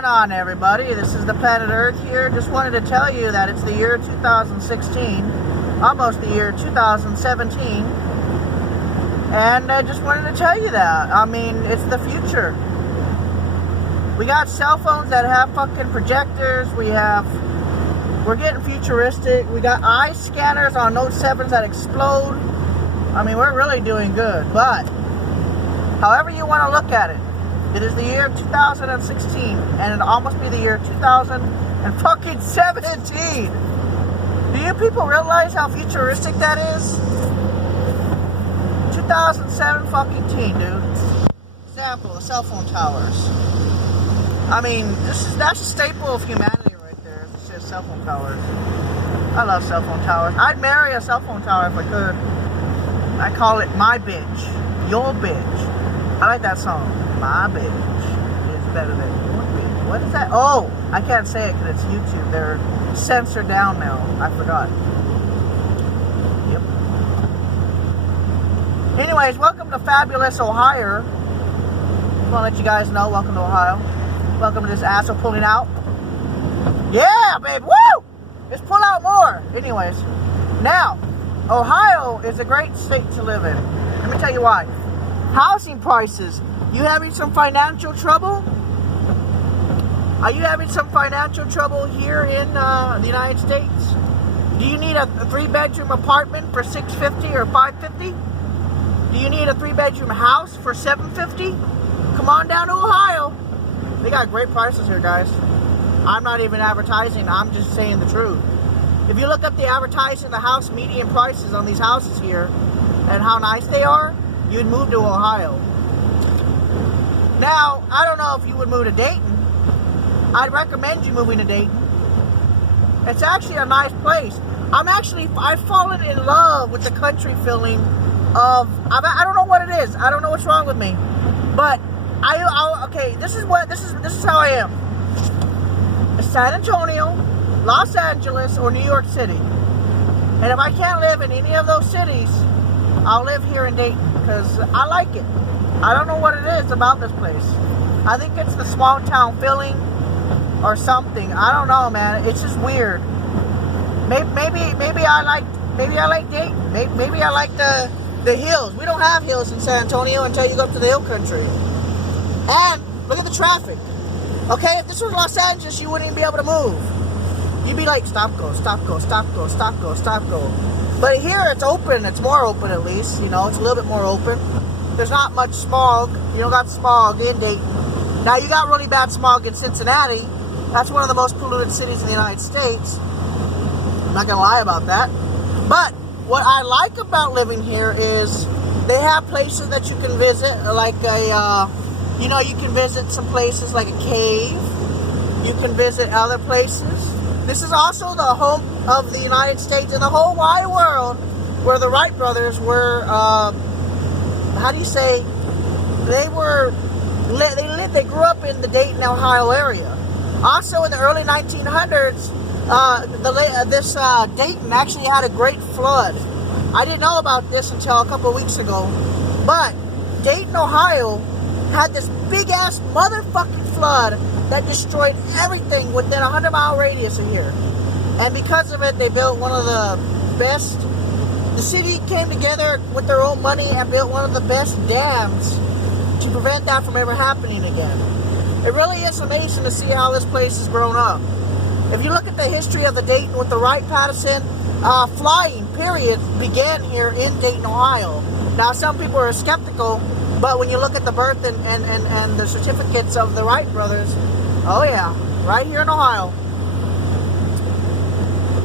going on, everybody? This is the Planet Earth here. Just wanted to tell you that it's the year 2016, almost the year 2017, and I just wanted to tell you that. I mean, it's the future. We got cell phones that have fucking projectors. We're getting futuristic. We got eye scanners on Note 7s that explode. I mean, we're really doing good, but however you want to look at it, it is the year 2016, and it'll almost be the year 2017. Do you people realize how futuristic that is? 2007 fucking teen, dude. Example, the cell phone towers. I mean, that's a staple of humanity right there. It's just cell phone towers. I love cell phone towers. I'd marry a cell phone tower if I could. I call it my bitch, your bitch. I like that song. My bitch is better than your bitch. What is that? Oh, I can't say it because it's YouTube. They're censored down now. I forgot. Yep. Anyways, welcome to fabulous Ohio. Just want to let you guys know, welcome to Ohio. Welcome to this asshole pulling out. Yeah, babe. Woo! Let's pull out more. Anyways, now, Ohio is a great state to live in. Let me tell you why. Housing prices. You having some financial trouble? Are you having some financial trouble here in the United States? Do you need a 3-bedroom apartment for $650 or $550? Do you need a 3-bedroom house for $750? Come on down to Ohio. They got great prices here, guys. I'm not even advertising. I'm just saying the truth. If you look up the advertising, the house median prices on these houses here and how nice they are, you'd move to Ohio. Now, I don't know if you would move to Dayton. I'd recommend you moving to Dayton. It's actually a nice place. I've fallen in love with the country feeling of, I don't know what it is. I don't know what's wrong with me. But, okay, this is how I am. San Antonio, Los Angeles, or New York City. And if I can't live in any of those cities, I'll live here in Dayton because I like it. I don't know what it is about this place. I think it's the small town feeling or something. I don't know, man. It's just weird. Maybe I like Dayton. Maybe I like the hills. We don't have hills in San Antonio until you go up to the hill country. And look at the traffic. Okay, if this was Los Angeles, you wouldn't even be able to move. You'd be like, stop, go, stop, go, stop, go, stop, go, stop, go. But here it's open. It's more open at least. You know, it's a little bit more open. There's not much smog. You don't got smog in Dayton. Now, you got really bad smog in Cincinnati. That's one of the most polluted cities in the United States. I'm not going to lie about that. But what I like about living here is they have places that you can visit, like you can visit some places like a cave. You can visit other places. This is also the home of the United States and the whole wide world, where the Wright brothers were, they grew up in the Dayton, Ohio area. Also in the early 1900s, Dayton actually had a great flood. I didn't know about this until a couple of weeks ago, but Dayton, Ohio had this big ass motherfucking flood that destroyed everything within a 100-mile radius of here. And because of it, they built one of the best. The city came together with their own money and built one of the best dams to prevent that from ever happening again. It really is amazing to see how this place has grown up. If you look at the history of the Dayton with the Wright-Patterson, flying, period, began here in Dayton, Ohio. Now, some people are skeptical, but when you look at the birth and the certificates of the Wright brothers, oh yeah, right here in Ohio.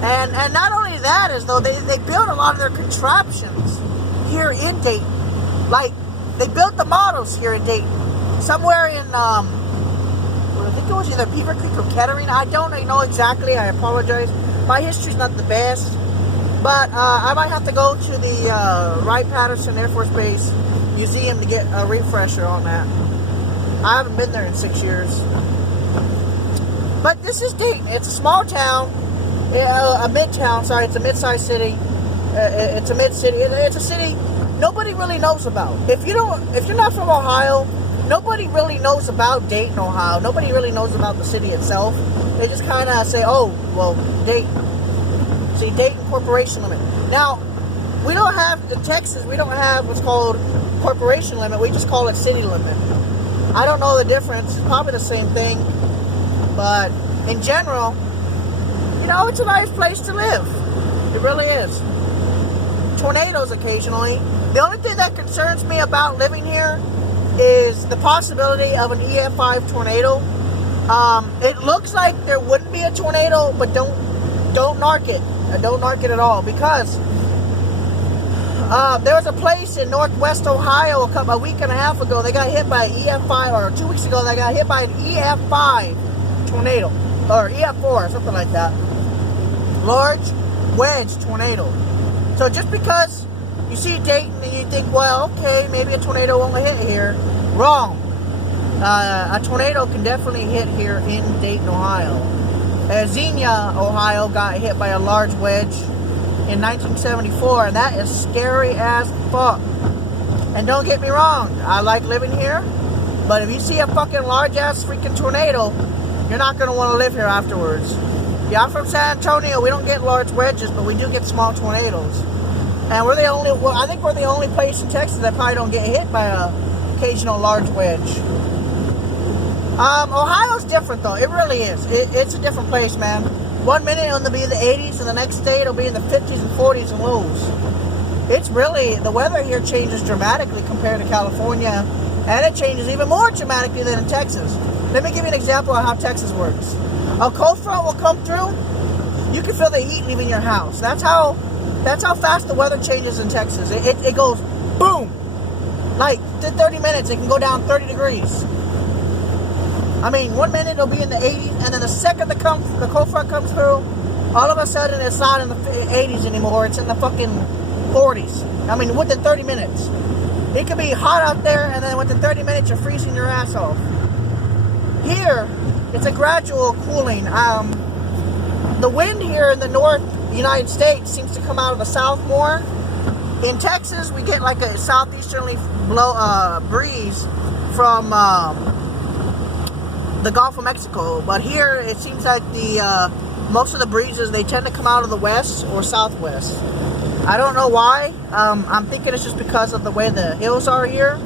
And not only that, as though they built a lot of their contraptions here in Dayton. Like, they built the models here in Dayton. Somewhere in, I think it was either Beaver Creek or Kettering. I don't know exactly. I apologize. My history's not the best. But I might have to go to the Wright-Patterson Air Force Base Museum to get a refresher on that. I haven't been there in 6 years. But this is Dayton. It's a small town. A mid-town, sorry. It's a mid-sized city. It's a mid-city. It's a city nobody really knows about. If you're not from Ohio, nobody really knows about Dayton, Ohio. Nobody really knows about the city itself. They just kind of say, oh, well, Dayton. See, Dayton Corporation Limit. Now, we don't have, in Texas, we don't have what's called corporation limit. We just call it city limit. I don't know the difference. It's probably the same thing. But in general, you know, it's a nice place to live. It really is. Tornadoes occasionally. The only thing that concerns me about living here is the possibility of an EF5 tornado. It looks like there wouldn't be a tornado, but don't narc it. Don't narc it at all, because there was a place in Northwest Ohio a week and a half ago. They got hit by an EF5, or 2 weeks ago they got hit by an EF5 tornado, or EF4, something like that. Large wedge tornado. So just because you see Dayton and you think, well, okay, maybe a tornado won't hit here, wrong. A tornado can definitely hit here in Dayton, Ohio. Xenia, Ohio got hit by a large wedge in 1974, and that is scary as fuck. And don't get me wrong, I like living here, but if you see a fucking large ass freaking tornado, you're not going to want to live here afterwards. Yeah, I'm from San Antonio. We don't get large wedges, but we do get small tornadoes. And we're the only, well, I think we're the only place in Texas that probably don't get hit by a occasional large wedge. Ohio's different though. It really is. It's a different place, man. 1 minute it'll be in the 80s, and the next day it'll be in the 50s and 40s and lows. It's really, the weather here changes dramatically compared to California, and it changes even more dramatically than in Texas. Let me give you an example of how Texas works. A cold front will come through. You can feel the heat leaving your house. That's how fast the weather changes in Texas. It goes boom. Like, in 30 minutes, it can go down 30 degrees. I mean, 1 minute it'll be in the 80s, and then the second the cold front comes through, all of a sudden it's not in the 80s anymore. It's in the fucking 40s. I mean, within 30 minutes. It could be hot out there, and then within 30 minutes you're freezing your ass off. Here, it's a gradual cooling. The wind here in the North United States seems to come out of the south more. In Texas, we get like a southeasterly breeze from the Gulf of Mexico, but here it seems like most of the breezes, they tend to come out of the west or southwest. I don't know why. I'm thinking it's just because of the way the hills are here,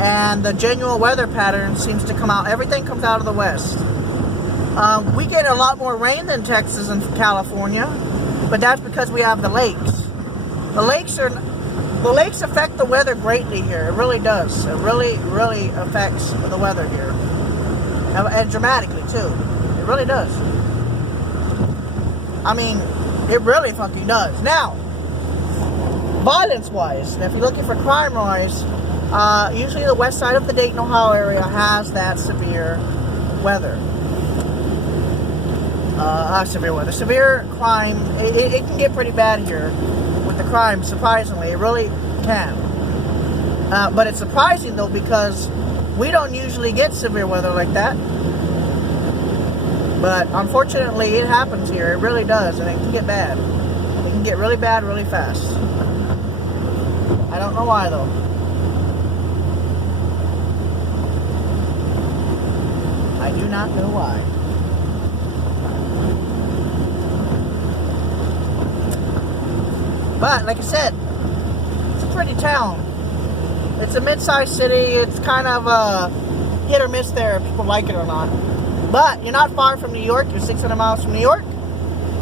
and the general weather pattern seems to come out. Everything comes out of the west. We get a lot more rain than Texas and California, but that's because we have the lakes. The lakes affect the weather greatly here. It really does. It really affects the weather here. And dramatically too. It really does. I mean, it really fucking does. Now, violence-wise, if you're looking for crime-wise, usually the west side of the Dayton, Ohio area has that severe weather. Severe crime. It can get pretty bad here with the crime, surprisingly. It really can. But it's surprising, though, because we don't usually get severe weather like that. But unfortunately, it happens here. It really does, and it can get bad. It can get really bad really fast. I don't know why, though. I do not know why. But, like I said, it's a pretty town. It's a mid-sized city. It's kind of hit or miss there if people like it or not. But you're not far from New York. You're 600 miles from New York.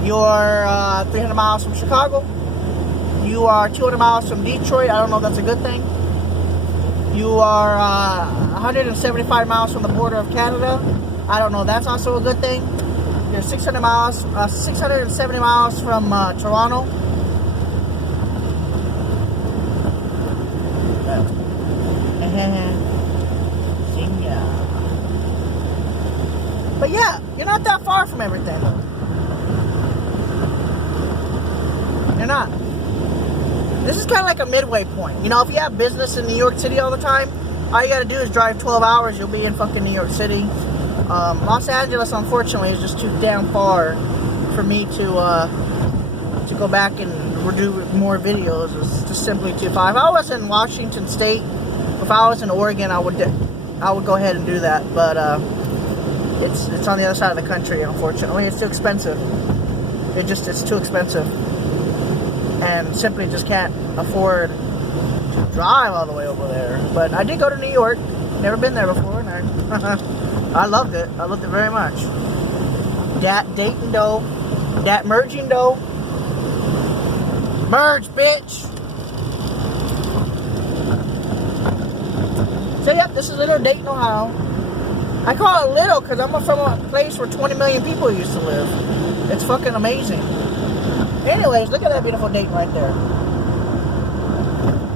You're 300 miles from Chicago. You are 200 miles from Detroit. I don't know if that's a good thing. You are 175 miles from the border of Canada. I don't know if that's also a good thing. You're 670 miles from Toronto. But yeah, you're not that far from everything. You're not. This is kind of like a midway point. You know, if you have business in New York City all the time, all you gotta do is drive 12 hours, you'll be in fucking New York City. Los Angeles, unfortunately, is just too damn far for me to go back and do more videos. It's just simply too far. If I was in Washington State, if I was in Oregon, I would I would go ahead and do that. But it's on the other side of the country, unfortunately. It's too expensive. It's too expensive, and simply just can't afford to drive all the way over there. But I did go to New York. Never been there before, and I loved it. I loved it very much. Dat Dayton though, dat merging though, merge, bitch. So yep, this is Little Dayton, Ohio. I call it little because I'm from a place where 20 million people used to live. It's fucking amazing. Anyways, look at that beautiful Dayton right there.